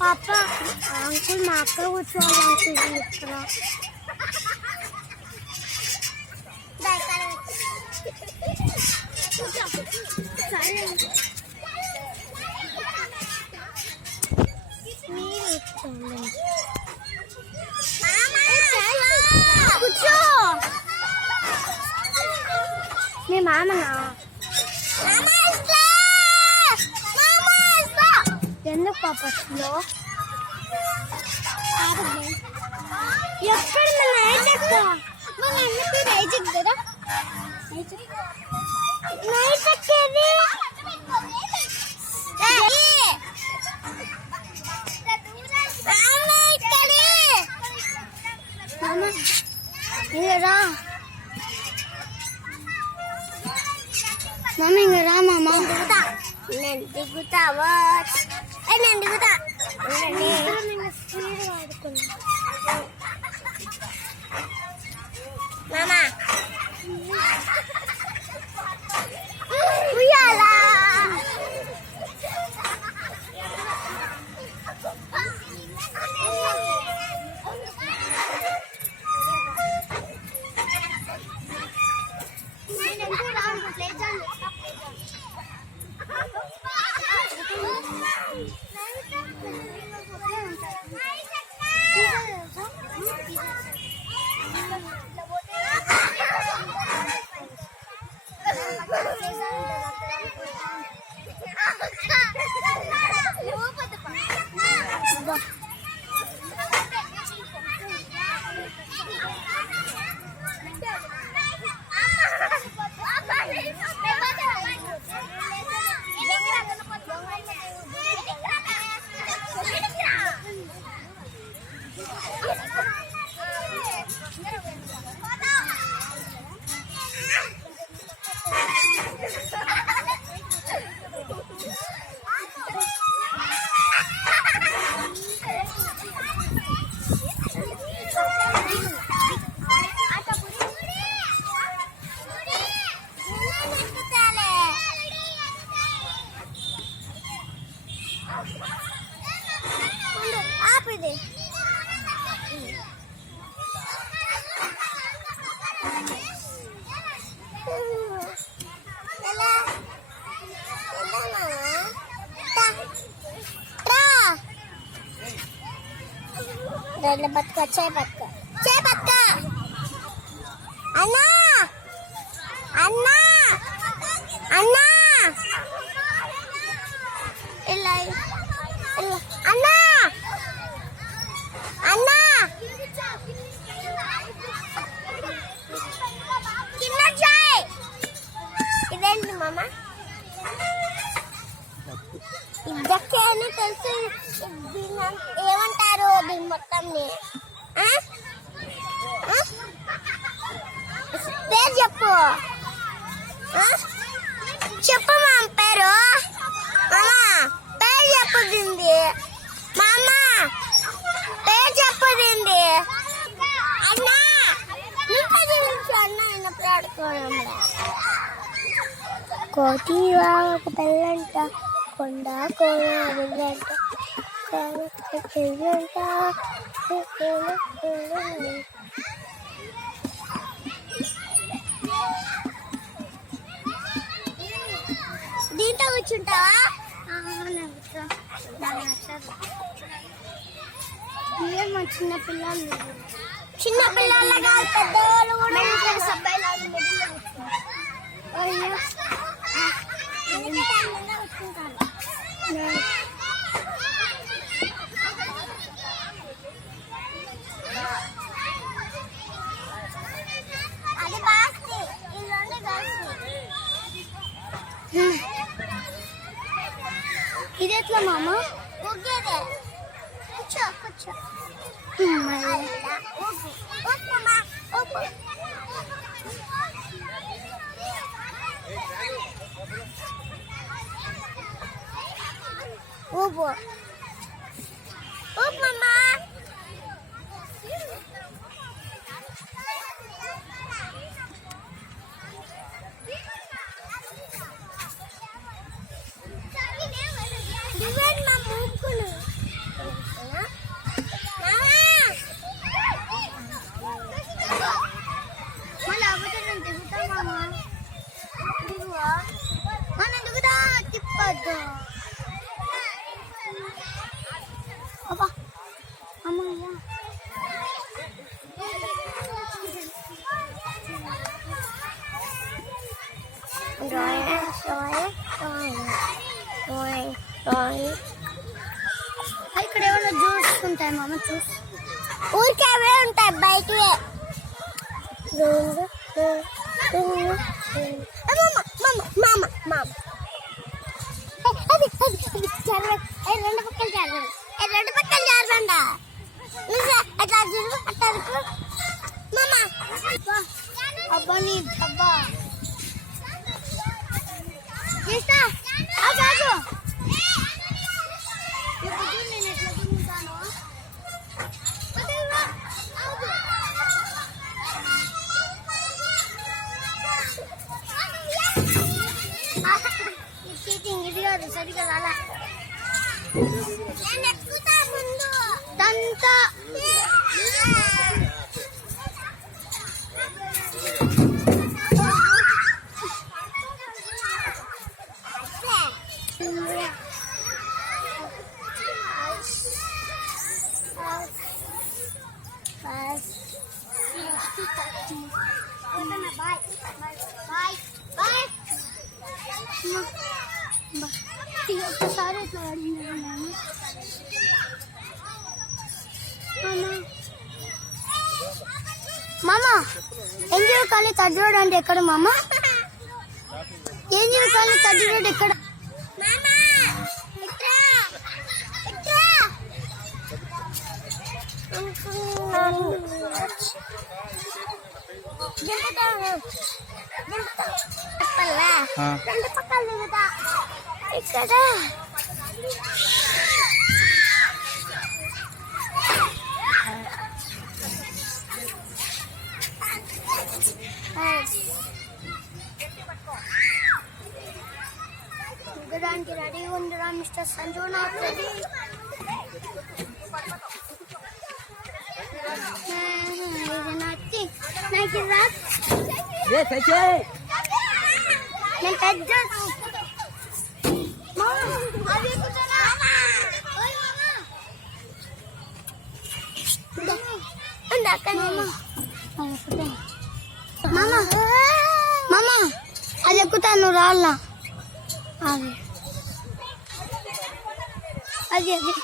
పాప అంకుల్ మా అక్క కూర్చోవాలి ఇక్కడ. కూర్చో. మీ మామనా? ఎందుకు పాప స్లో? ఎక్కడ నైట్ కదా నైట్ ఎక్కేది. రా మమ్మీ, ఇంకా రా మామ. నేను దిగుతావా? నేను దిగుతా. మామా ఉయ్యాలా. పట్టుకో, చేయి పట్టుకో, చేయి పట్టుకో. అన్నా అన్నా అన్నా ఇలా అన్నా అన్నా చిన్న చాయ్. ఇదేంటి మామ? ఇద్దకే అని తెలుసు. ఏమంటారు దీని మొత్తంని? పేరు చెప్పు. చెప్పు మా పేరు. మామా పేరు చెప్పు దీంది. మామా పేరు చెప్పు దీంది. అన్నా ఇంకా చూపించు. అన్న అయినప్పుడు ఆడుకోవడం. కోటి ఒక పిల్లంట, కొండ కోన వెళ్ళంట. దీంట్లో కూర్చుంటావా? మా చిన్న పిల్లలు, చిన్న పిల్లల కాదు పెద్దవాళ్ళు కూడా ఇది ఎట్లా మామ? కూర్చో కూర్చో. ఊపు ఊపు మామ. ఉంటాయి మామ చూసి ఊరికే అవే ఉంటాయి బైక్వే రెండు పక్కలు జారండి అట్లా మామ అబ్బా నీ అబ్బా చేస్తా కాదు ఇప్పుడు నేను ఎట్లా తింటాను చీటింగ్ ఇది కాదు సరిగా రాలా దంతా ఒకసారి ఇట్లా పడింది మామ ఎంజీవి కాలనీ థర్డ్ రోడ్ అంటే ఎక్కడ మామ ఎంజీవి కాలనీ థర్డ్ రోడ్ ఎక్కడ రెండు పక్కలు దిగుతా ఇక్కడ దిగడానికి రెడీ ఉందిరా మిస్టర్ సంజునాథ్ రెడ్డి నాకు నేను పెద్ద మామ అది ఎక్కుతాను రాళ్ళ అది అది అది